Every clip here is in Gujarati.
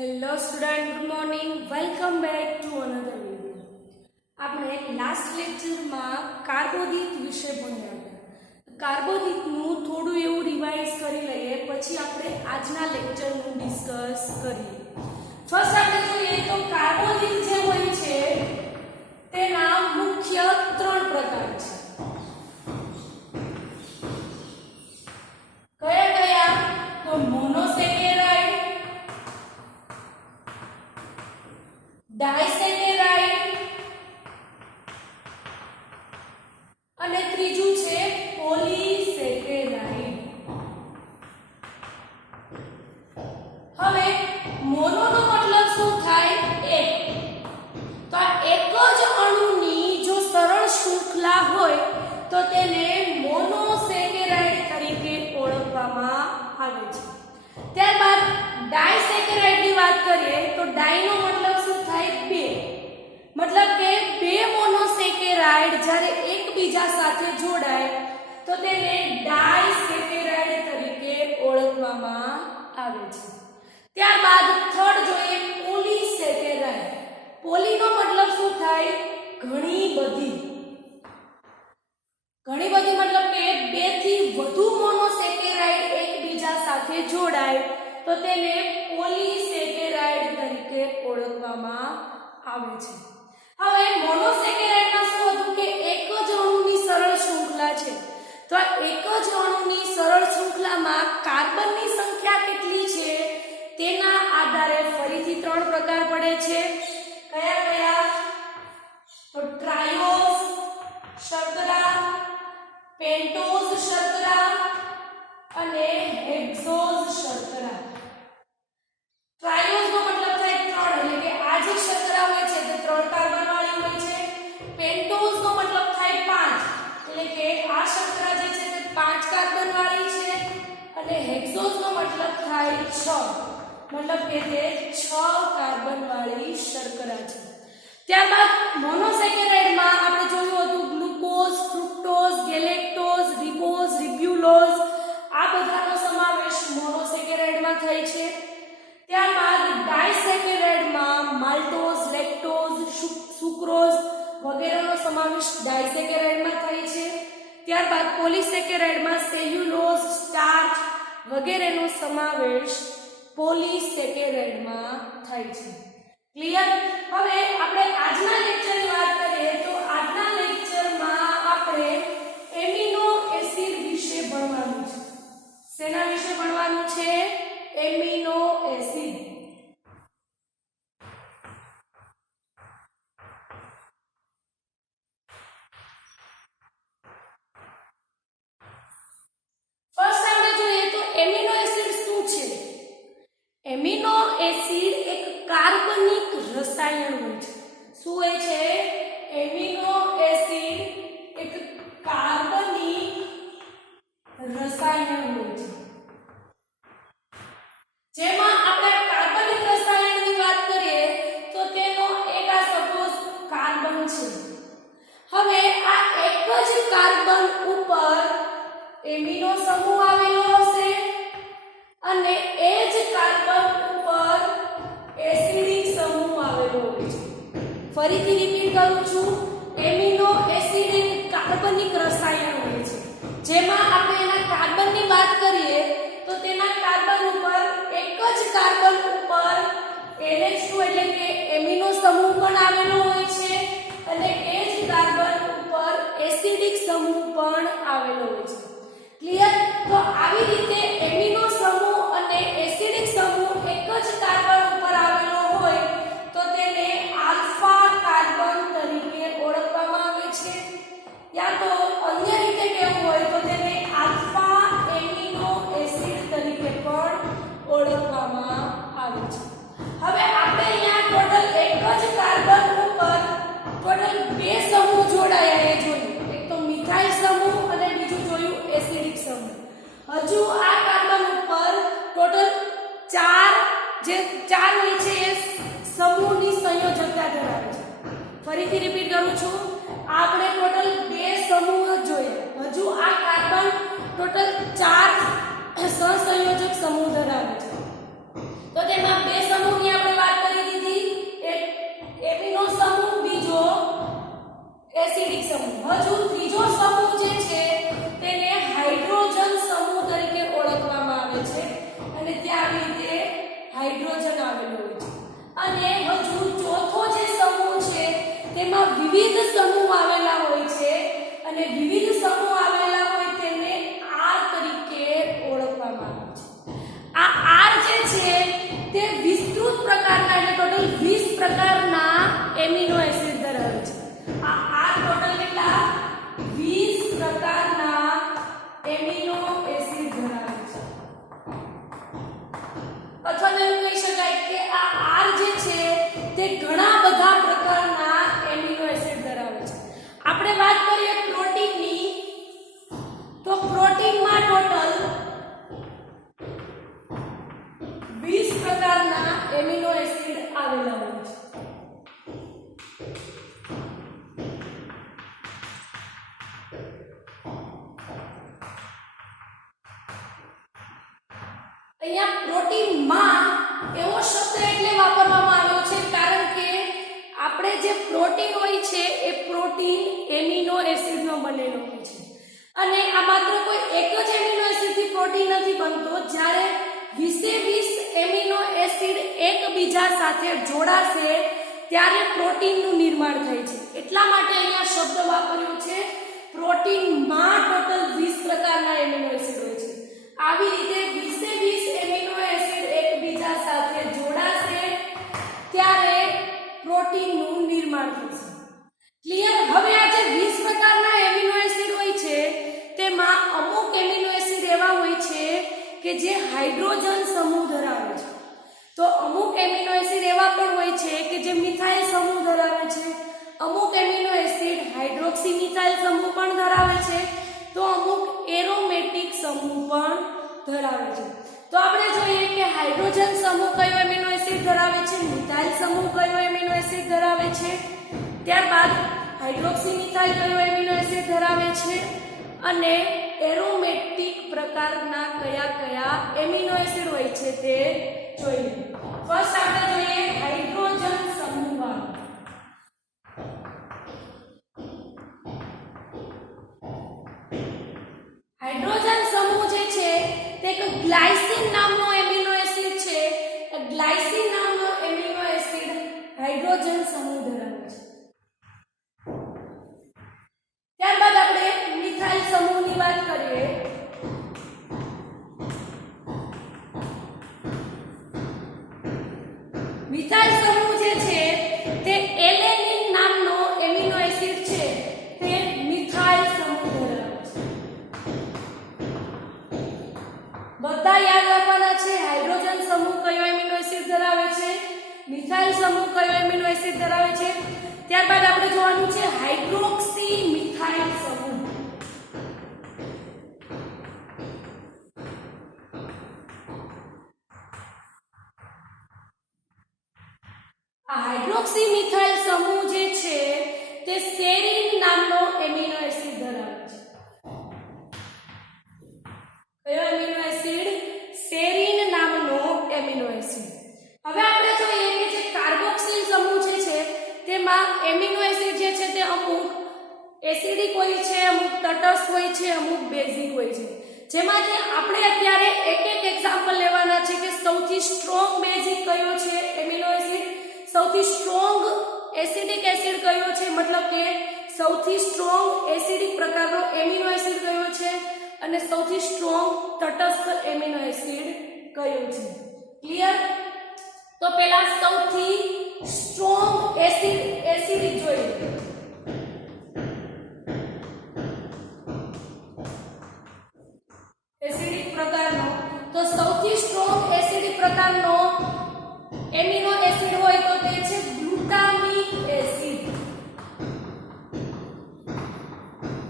Hello student, good morning. Welcome back to another video. આપણે લાસ્ટ લેક્ચરમાં કાર્બોદિત વિશે ભણ્યા હતા. કાર્બોદિતનું થોડું એવું રિવાઇઝ કરી લઈએ, પછી આપણે આજના લેક્ચરનું ડિસ્કસ કરીએ. ફર્સ્ટ આપણે જોઈએ તો કાર્બોદિત જે હોય છે તેના મુખ્ય 3 પ્રકાર છે. કયા કયા? તો મોનોસેકેરાઇડ, ડાયસેકેરાઇડ અને ત્રીજું છે પોલીસેકેરાઇડ. હવે મોનોનો મતલબ શું થાય? એક. તો આ એક જ અણુની જો સરળ શૃંખલા હોય તો તેને મોનોસેકેરાઇડ તરીકે ઓળખવામાં આવે છે. ત્યારબાદ ડાયસેકેરાઇડની વાત કરીએ તો ડાયનો મતલબ શું થાય? બે. મતલબ કે બે મોનોસેકેરાઇડ જ્યારે એકબીજા સાથે જોડાય તો તેને ડાયસેકેરાઇડ તરીકે ઓળખવામાં આવે છે. ત્યારબાદ થર્ડ જોઈએ પોલીસેકેરાઇડ. પોલીનો મતલબ શું થાય? ઘણી બધી. ઘણી બધી મતલબ કે બે થી વધુ મોનોસેકેરાઇડ એકબીજા સાથે જોડાય તો તેને પોલીસેકેરાઇડ તરીકે ઓળખવામાં આવે છે. હવે મોનોસેકેરાઇડમાં શું હતું કે એક જ અણુની સરળ શૃંખલા છે. તો આ એક જ અણુની સરળ શૃંખલામાં કાર્બનની સંખ્યા કેટલી છે તેના આધારે ફરીથી 3 પ્રકાર પડે છે. કયા કયા? તો ટ્રાયોસ શર્કરા, પેન્ટોઝ શર્કરા અને હેક્સોઝ શર્કરા. ટ્રાયોઝ નો મતલબ થાય 3, એટલે કે આ જે શર્કરા હોય છે તે 3 કાર્બન વાળી હોય છે. પેન્ટોઝ નો મતલબ થાય 5, એટલે કે આ શર્કરા જે છે તે 5 કાર્બન વાળી છે. અને હેક્સોઝ નો મતલબ થાય 6, મતલબ કે તે 6 કાર્બન વાળી શર્કરા છે. ત્યારબાદ મોનોસેકેરાઇડમાં આપણે જોયું હતું glucose, fructose, galactose, ribose, ribulose આ બધાનો સમાવેશ મોનોસેકેરાઇડમાં થાય છે. ત્યારબાદ ડાયસેકેરાઇડમાં માલ્ટોઝ, લેક્ટોઝ, સુક્રોઝ વગેરેનો સમાવેશ ડાયસેકેરાઇડમાં થાય છે. ત્યારબાદ પોલીસેકેરાઇડમાં સેલ્યુલોઝ, સ્ટાર્ચ વગેરેનો સમાવેશ પોલીસેકેરાઇડમાં થાય છે. ક્લિયર? હવે આપણે આજના લેક્ચરની વાત કરીએ તો આજના લેક્ચરમાં આપણે એમિનો એસિડ વિશે ભણવાનું છે. શેના વિશે ભણવાનું છે? Amino acid. ફર્સ્ટ આપણે જોઈએ તો એમિનો એસિડ શું છે? એમિનો એસિડ એક કાર્બનિક રસાયણ હોય છે. શું હોય છે? એમિનો એસિડ એક કાર્બનિક રસાયણ હોય છે. જેમાં આપણે કાર્બનિક રસાયણની વાત કરીએ તો તેનો એક આ સપોઝ કાર્બન છે. હવે આ એક જ કાર્બન ઉપર એમિનો સમૂહ આવેલો હશે અને એ જ કાર્બન ઉપર એસિડિક સમૂહ આવેલો હોય છે. ફરીથી રિપીટ કરું છું, એમિનો એસિડ એક કાર્બનિક રસાયણ હોય છે. જેમાં આપણે એના કાર્બનની વાત કરીએ તો તેના કાર્બન ઉપર એક જ કાર્બન ઉપર NH2 એટલે કે એમિનો સમૂહ પણ આવેલો હોય છે અને એ જ કાર્બન ઉપર એસિડિક સમૂહ પણ આવેલો હોય છે. ક્લિયર? તો આવી રીતે એમિનો સમૂહ અને એસિડિક સમૂહ એક જ કાર્બન ઉપર આવેલો હોય તો તેને આલ્ફા કાર્બન તરીકે ઓળખવામાં આવે છે. યા તો અન્ય રીતે કહેવું હોય તો તેને આલ્ફા એમિનો એસિડ તરીકે પણ ઓળખવામાં આવે છે. હવે આપણે અહીંયા ટોટલ એક જ કાર્બન ઉપર ટોટલ 2 સમૂહ જોડાયા એ જોયું. એક તો મિથાઇલ સમૂહ અને બીજું જોયું એસિડિક સમૂહ. હજુ આ કાર્બન ઉપર ટોટલ 4 હોય છે એ સમૂહની સંયોજકતા ધરાવે છે. ફરીથી રિપીટ કરું છું, આપણે ટોટલ 2 સમૂહ જોયા. હજુ આ કાર્બન ટોટલ 4 સહસંયોજક સમૂહ ધરાવે છે. તો તેમાં 2 સમૂહની વિવિધ સમૂહ આવેલા હોય છે અને વિવિધ સમૂહ આવેલા હોય તેને R તરીકે ઓળખવામાં આવે છે. આ R જે છે તે વિસ્તૃત પ્રકારના એટલે ટોટલ 20 પ્રકારના એમિનો એસિડ ધરાવે છે. આ R ટોટલ કેટલા 20 પ્રકારના એમિનો એસિડ ધરાવે છે. અથવા તો એવું કહી શકાય કે આ R જે છે તે ઘણા બધા પ્રકારના એમિનો એસિડ ધરાવે છે. આપણે વાત કરીએ પ્રોટીનની તો પ્રોટીનમાં ટોટલ 20 પ્રકારના એમિનો એસિડ આવેલા હોય છે. અહીંયા પ્રોટીનમાં એવો શબ્દ એટલે વાપરવામાં આવ્યો છે કારણ કે આપણે જે પ્રોટીન હોય છે એ પ્રોટીન એમિનો એસિડનો બનેલો હોય છે અને આ માત્ર કોઈ એક જ એમિનો એસિડથી પ્રોટીન નથી બનતો. જ્યારે 20 એમિનો એસિડ એકબીજા સાથે જોડાશે ત્યારે પ્રોટીનનું નિર્માણ થાય છે. એટલા માટે અહીંયા શબ્દ વાપર્યો છે પ્રોટીનમાં ટોટલ 20 પ્રકારના એમિનો એસિડ હોય છે. આવી રીતે 20 એમિનો એસિડ એકબીજા સાથે જોડાશે ત્યારે પ્રોટીનનું નિર્માણ થશે. ક્લિયર? હવે આ જે 20 પ્રકારના એમિનો એસિડ હોય છે તેમાં અમુક એમિનો એસિડ એવા હોય છે કે જે હાઇડ્રોજન સમૂહ ધરાવે છે. તો અમુક એમિનો એસિડ એવા પણ હોય છે કે જે મિથાઇલ સમૂહ ધરાવે છે. અમુક એમિનો એસિડ હાઇડ્રોક્સી મિથાઇલ સમૂહ પણ ધરાવે છે. તો અમુક એરોમેટિક સમૂહ પણ ધરાવે છે. તો આપણે જોઈએ કે હાઇડ્રોજન સમૂહ કયો એમિનો એસિડ ધરાવે છે, મિથાઇલ સમૂહ કયો એમિનો એસિડ ધરાવે છે, ત્યારબાદ હાઇડ્રોક્સી મિથાઇલ કયો એમિનો એસિડ ધરાવે છે અને એરોમેટિક પ્રકારના કયા કયા એમિનો એસિડ હોય છે તે જોઈએ. ફર્સ્ટ આપણે જોઈએ હાઇડ્રોજન સમૂહ. હાઇડ્રોજન સમૂહ જે છે તે એક ગ્લાયસિન નામનો એમિનો એસિડ છે. ગ્લાયસિન નામનો એમિનો એસિડ હાઇડ્રોજન સમૂહ ધરાવે છે. ત્યારબાદ આપણે મિથાઇલ સમૂહની વાત કરીએ. મિથાઇલ સમૂહ જે છે તે એલેનિન નામનો એમિનો એસિડ છે તે મિથાઇલ સમૂહ ધરાવે છે. બધા યાદ રાખવાના છે હાઇડ્રોજન સમૂહ કયો એમિનો એસિડ ધરાવે છે, મિથાઇલ સમૂહ કયો એમિનો એસિડ ધરાવે છે. ત્યારબાદ આપણે જોવાનું છે હાઇડ્રોક્સી મિથાઇલ સમૂહ. આ હાઇડ્રોક્સી મિથાઇલ સમૂહ જે છે તે સેરીન નામનો એમિનો એસિડ ધરાવે છે. કયો એમિનો એસિડ? સેરીન નામનો એમિનો એસિડ. હવે આપણે જોઈએ કે જે કાર્બોક્સિલ સમૂહ છે તેમાં એમિનો એસિડ જે છે તે અમુક એસિડિક હોય છે, અમુક તટસ્થ હોય છે, અમુક બેઝિક હોય છે. જેમાંથી આપણે અત્યારે એક એક એક્ઝામ્પલ લેવાના છે કે સૌથી સ્ટ્રોંગ બેઝિક કયો છે એમિનો એસિડ, સૌથી સ્ટ્રોંગ એસિડિક એસિડ કયો છે, મતલબ કે સૌથી સ્ટ્રોંગ એસિડિક પ્રકારનો એમિનો એસિડ કયો છે અને સૌથી સ્ટ્રોંગ તટસ્થ એમિનો એસિડ કયો છે. ક્લિયર? તો પહેલા સૌથી સ્ટ્રોંગ એસિડિક જોઈએ. એસિડિક પ્રકારનો તો સૌથી સ્ટ્રોંગ એસિડિક પ્રકારનો એમિનો એસિડ હોય તો તે છે ગ્લુટામિક એસિડ.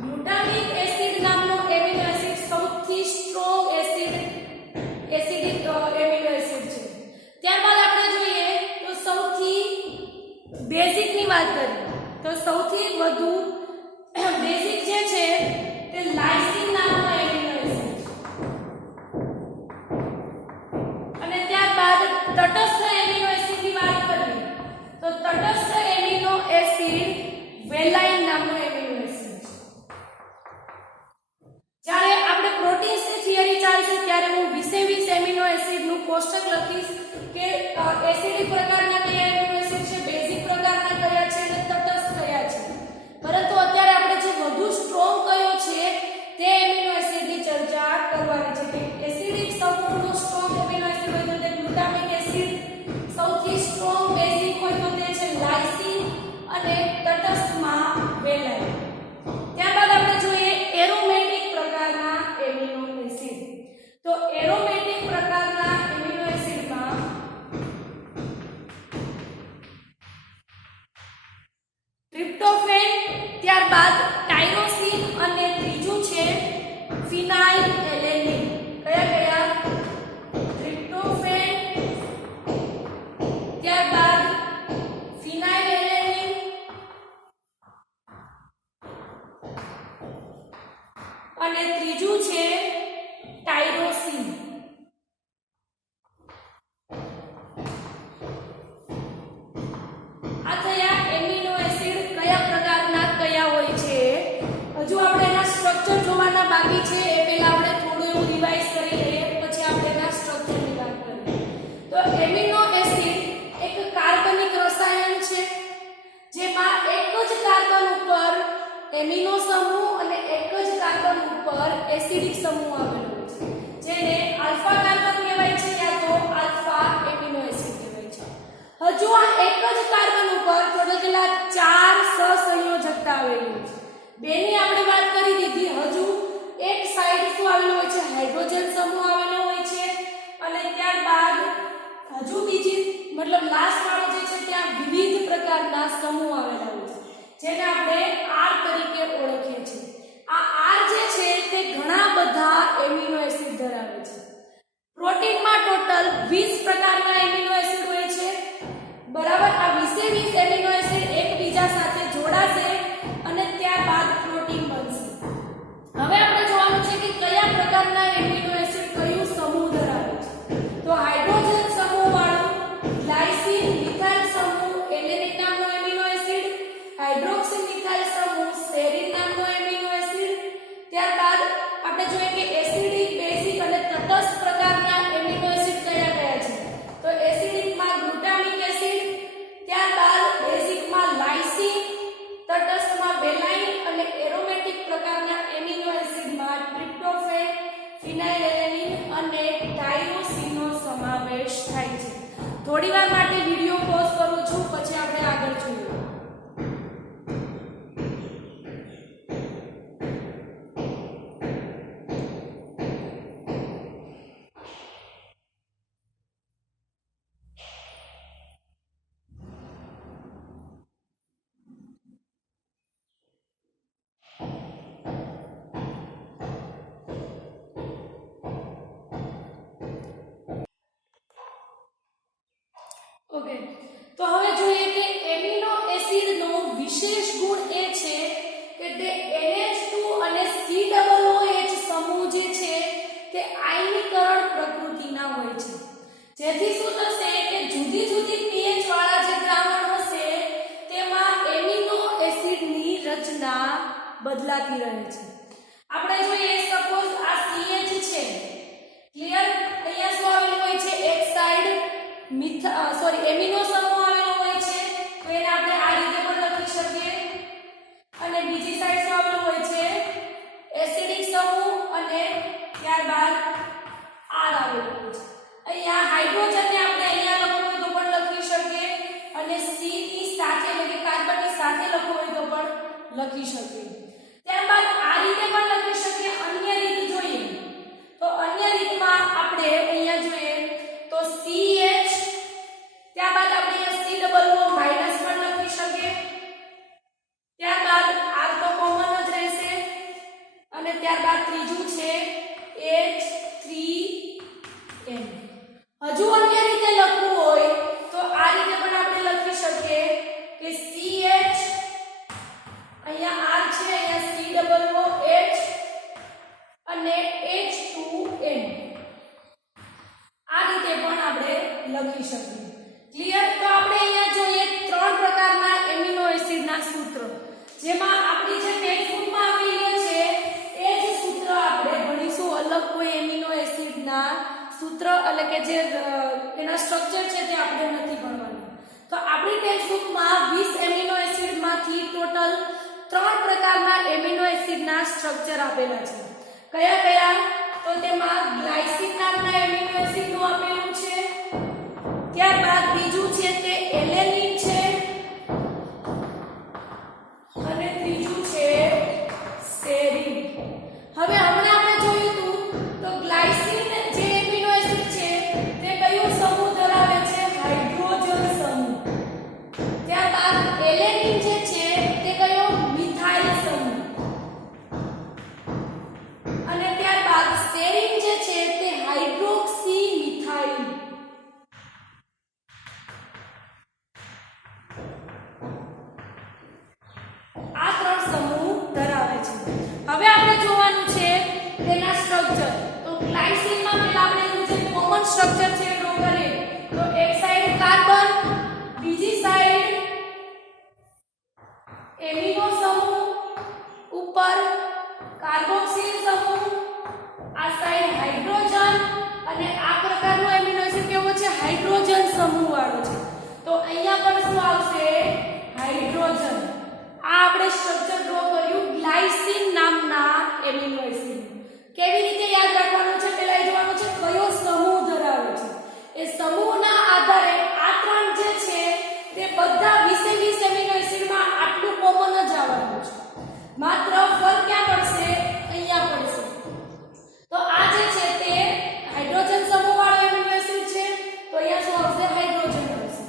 ગ્લુટામિક એસિડ નામનો એમિનો એસિડ સૌથી સ્ટ્રોંગ એસિડિક એમિનો એસિડ છે. ત્યારબાદ આપણે જોઈએ તો સૌથી બેઝિક ની વાત કરીએ તો સૌથી વધુ બેઝિક જે છે તે લાઇસિન નામનો એમિનો એસિડ છે. અને ત્યારબાદ તટસ્થ એમિનો એસિડ ની વાત કરીએ તો તટસ્થ એમિનો એસિડ વેલાઇન નામનો એમિનો એસિડ છે. જ્યારે આપણે પ્રોટીન્સની થિયરી ચાલશે ત્યારે હું 20 એમિનો એસિડનું કોષ્ટક લખીશ કે એસિડિક પ્રકારના કયા એમિનો એસિડ છે, બેઝિક પ્રકારના કયા છે અને તટસ્થ કયા છે. ત્યારબાદ ટાયરોસિન અને ત્રીજું છે ફિનાઇલ એલેનિન. કયા કયા? ટ્રિપ્ટોફેન, ત્યારબાદ ફિનાઇલ એલેનિન અને ત્રીજું છે ટાયરોસિન. આ થયા એમિનો એસિડ કયા પ્રકારના કયા હોય છે. હજુ આપણે એના સ્ટ્રક્ચર જોવાના બાકી છે. એ પહેલા આપણે થોડું એવું રિવાઇઝ કરી લઈએ, પછી આપણે એના સ્ટ્રક્ચરની વાત કરીએ. તો એમિનો એસિડ એક કાર્બનિક રસાયણ છે જેમાં એક જ કાર્બન ઉપર એમિનો સમૂહ અને એક જ કાર્બન ઉપર એસિડિક સમૂહ આવેલો હોય છે, જેને આલ્ફા કાર્બન કહેવાય છે યા તો આલ્ફા એમિનો એસિડ કહેવાય છે. હજુ આ એક જ કાર્બન ઉપર ટોટલ 4 સહસંયોજકતા આવેલી છે. બેની આપણે વાત કરી દીધી. હજુ એક સાઈડ શું આવેલો હોય છે? હાઇડ્રોજન સમૂહ આવેલો હોય છે. અને ત્યારબાદ હજુ બીજી મતલબ લાસ્ટ વાળો જે છે ત્યાં વિવિધ પ્રકારના સમૂહ આવેલા હોય છે, જેને આપણે R તરીકે ઓળખીએ છીએ. આ R જે છે તે ઘણા બધા એમિનો એસિડ ધરાવે છે. પ્રોટીનમાં ટોટલ 20 પ્રકારના એમિનો એસિડ હોય છે. બરાબર. આ 20 એમિનો એસિડ એકબીજા સાથે જોડાશે અને ત્યારબાદ પ્રોટીન બનશે. હવે આપણે જોવાનું છે કે કયા પ્રકારના એમિનો એસિડ કયું સમૂહ ધરાવે છે. તો હાઇડ્રોજન સમૂહ વાળું ગ્લાયસિન મિથાઇલ સમૂહ એલેનિક નામનો એમિનો એસિડ, હાઇડ્રોક્સી મિથાઇલ સમૂહ સેરીન નામનો એમિનો એસિડ. ત્યારબાદ આપણે જોઈએ કે એસિડિક, બેઝિક અને તટસ્થ પ્રકારના એમિનો એસિડ કયા કયા છે. તો એસિડિકમાં ગ્લુટામિક એસિડ, ત્યારબાદ બેઝિકમાં લાઇસિન, તટસ્થમાં વેલાઇન અને એરોમેટિક પ્રકારના એમિનો એસિડમાં ટ્રિપ્ટોફેન, ફિનાઇલ એલેનિન અને ટાયરોસિનનો સમાવેશ થાય છે. થોડીવાર માટે વિડિયો પોઝ કરું છું, પછી આપણે આગળ જોઈએ. ઓકે, તો હવે જોઈએ કે એમિનો એસિડનો વિશેષ ગુણ એ છે કે તે NH2 અને COOH સમૂહ જે છે તે આયનીકરણ પ્રકૃતિના હોય છે, જેથી શું થશે કે જુદી જુદી pH વાળા જે દ્રાવણ હશે તેમાં એમિનો એસિડની રચના બદલાતી રહે છે. આપણે જોઈએ સપોઝ આ CH છે, ક્લિયર. અહીંયા શું આવેલું હોય છે? એક સાઈડ એમિનો સમૂહ આવેલો હોય છે, તો એને આપણે આ રીતે પણ લખી શકીએ. અને બીજી સાઈડ શું આવેલું હોય છે? એસિડિક સમૂહ અને ત્યારબાદ R આવેલું હોય છે. અહીંયા હાઇડ્રોજનને આપણે અહીંયા લખવું હોય તો પણ લખી શકીએ અને C ની સાથે એટલે કે કાર્બનની સાથે લખવું હોય તો પણ લખી શકીએ. ત્યારબાદ આ રીતે પણ લખી શકીએ. અન્ય રીત જોઈએ તો અન્ય રીતમાં આપણે અહીંયા જોઈએ તો CH, ત્યારબાદ આપણે COO માઈનસ પણ લખી શકીએ. ત્યારબાદ R તો કોમન જ રહેશે અને ત્યારબાદ ત્રીજું છે H3N. હજુ અન્ય રીતે લખવું હોય તો આ રીતે પણ આપણે લખી શકીએ કે CH, અહીંયા R છે, અહીંયા COOH અને H2N. આ રીતે પણ આપણે લખી શકીએ. ક્લિયર. તો આપણે અહીંયા જોઈએ 3 પ્રકારના એમિનો એસિડના સૂત્ર, જેમાં આપણી જે ટેક્સ્ટબુકમાં આપેલી છે એ જ સૂત્ર આપણે ભણીશું. અલગ કોઈ એમિનો એસિડના સૂત્ર એટલે કે જે એના સ્ટ્રક્ચર છે તે આપણે નથી ભણવાનું. તો આપણી ટેક્સ્ટબુકમાં 20 એમિનો એસિડમાંથી ટોટલ 3 પ્રકારના એમિનો એસિડના સ્ટ્રક્ચર આપેલા છે. કયા કયા? તો તેમાં ગ્લાયસિન નામના એમિનો એસિડનું આપેલું છે. ત્યારબાદ બીજું છે તે એલેનિન છે અને ત્રીજું છે સેરીન. હવે હમણાં આપણે જોયું હતું તો ગ્લાયસિન જે એમિનો એસિડ છે તે કયો સમૂહ ધરાવે છે? હાઇડ્રોજન સમૂહ. ત્યારબાદ એલેનિન જે છે તે કયો? મિથાઇલ બીજી સાઈડ એમિનો સમૂહ ઉપર કાર્બોક્સિલ સમૂહ, આ સાઈડ હાઇડ્રોજન, અને આ પ્રકારનો એમિનો એસિડ કેવો છે? હાઇડ્રોજન સમૂહ વાળો છે. તો અહીંયા પણ શું આવશે? હાઇડ્રોજન. આ આપણે સ્ટ્રક્ચર ડ્રો કર્યું ગ્લાયસિન નામના એમિનો એસિડ. કેવી રીતે યાદ રાખવાનું છે? પહેલા એ જોવાનું છે કયો સમૂહ ધરાવે છે. એ સમૂહના આધારે આ ત્રણ જે છે તે બધા 20 એમિનો એસિડમાં આટલું કોમન જ આવવાનું છે. માત્ર ફરક ક્યાં પડશે? અહીંયા પડશે. તો આ જે છે તે હાઇડ્રોજન સમૂહ વાળો એમિનો એસિડ છે, તો અહીંયા શું આવશે? હાઇડ્રોજન આવશે.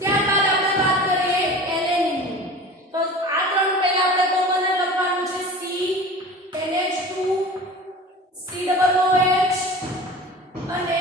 ત્યારબાદ આપણે વાત કરીએ એલેનિન. તો આ ત્રણ પહેલા આપણે કોમન લખવાનું છે C NH2 COOH અને